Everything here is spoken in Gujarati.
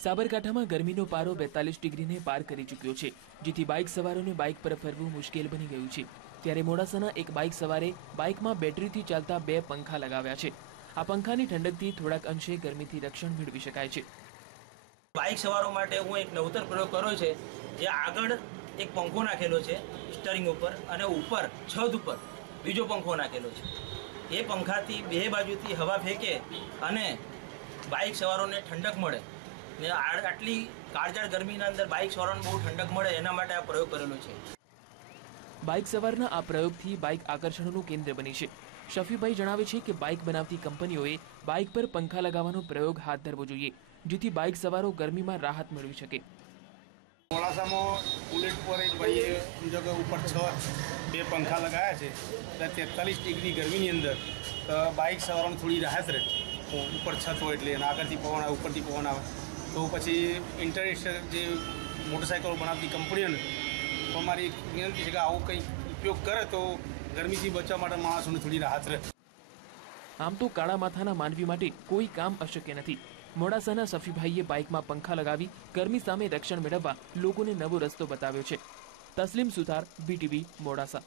સાબરકાંઠામાં ગરમીનો પારો બેતાલીસ ડિગ્રીને પાર કરી ચૂક્યો છે, જેથી બાઇક સવારોને બાઇક પર ફરવું મુશ્કેલ બની ગયું છે. ત્યારે મોડાસાના એક બાઇક સવારે બાઇકમાં બેટરીથી ચાલતા બે પંખા લગાવ્યા છે. આ પંખાની ઠંડકથી થોડાક અંશે ગરમીથી રક્ષણ મેળવી શકાય છે. બાઇક સવારો માટે હું એક નવતર પ્રયોગ કર્યો છે, જે આગળ એક પંખો નાખેલો છે, સ્ટરિંગ ઉપર અને ઉપર, છત ઉપર બીજો પંખો નાખેલો છે. એ પંખાથી બે બાજુથી હવા ફેંકે અને બાઇક સવારોને ઠંડક મળે. ને આટલી કાળજાળ ગરમીના અંદર બાઇક સવારોને બહુ ઠંડક મળે એના માટે આ પ્રયોગ કરેલો છે. બાઇક સવારના આ પ્રયોગથી બાઇક આકર્ષણનું કેન્દ્ર બની છે. શફીભાઈ જણાવે છે કે બાઇક બનાવતી કંપનીઓએ બાઇક પર પંખા લગાવવાનો પ્રયોગ હાથ ધરવો જોઈએ જેથી બાઇક સવારો ગરમીમાં રાહત મેળવી શકે. મોડાસામાં બુલેટ પર એક ભાઈએ સમજો કે ઉપર છ બે પંખા લગાવ્યા છે. એટલે તેતાલીસ ડિગ્રી ગરમીની અંદર બાઇક સવારમાં થોડી રાહત રહે. ઉપર છત હોય એટલે અને આગળથી પવન આવે ઉપરથી પવન આવે. તો પછી ઇન્ટરનેશનલ જે મોટરસાઇકલો બનાવતી કંપનીઓને તો મારી વિનંતી છે કે આવો કંઈક ઉપયોગ કરે તો ગરમીથી બચવા માટે માણસોને થોડી રાહત રહે. આમ તો કાળા માથાના માનવી માટે કોઈ કામ અશક્ય નથી. મોડાસાના સફીભાઈએ બાઇકમાં પંખા લગાવી ગરમી સામે રક્ષણ મેળવવા લોકોને નવો રસ્તો બતાવ્યો છે. તસ્લીમ સુથાર બીટીવી મોડાસા.